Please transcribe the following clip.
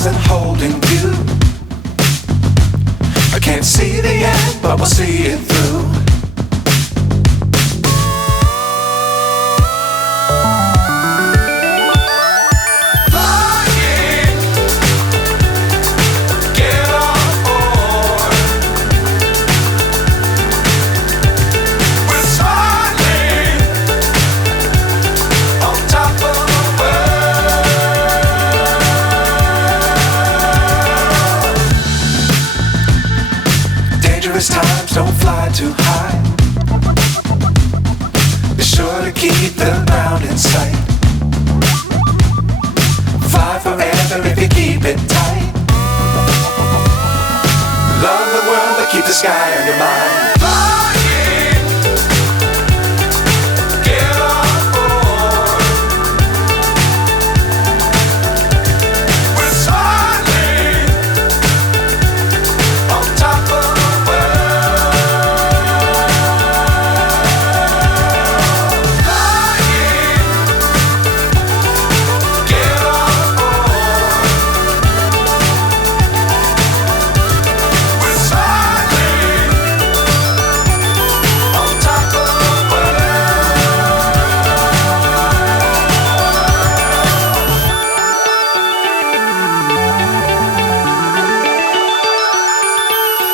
stars and holding you. I can't see the end, but we'll see it through. Times don't fly too high. Be sure to keep the ground in sight. Fly forever if you keep it tight. Love the world but keep the sky on your mind.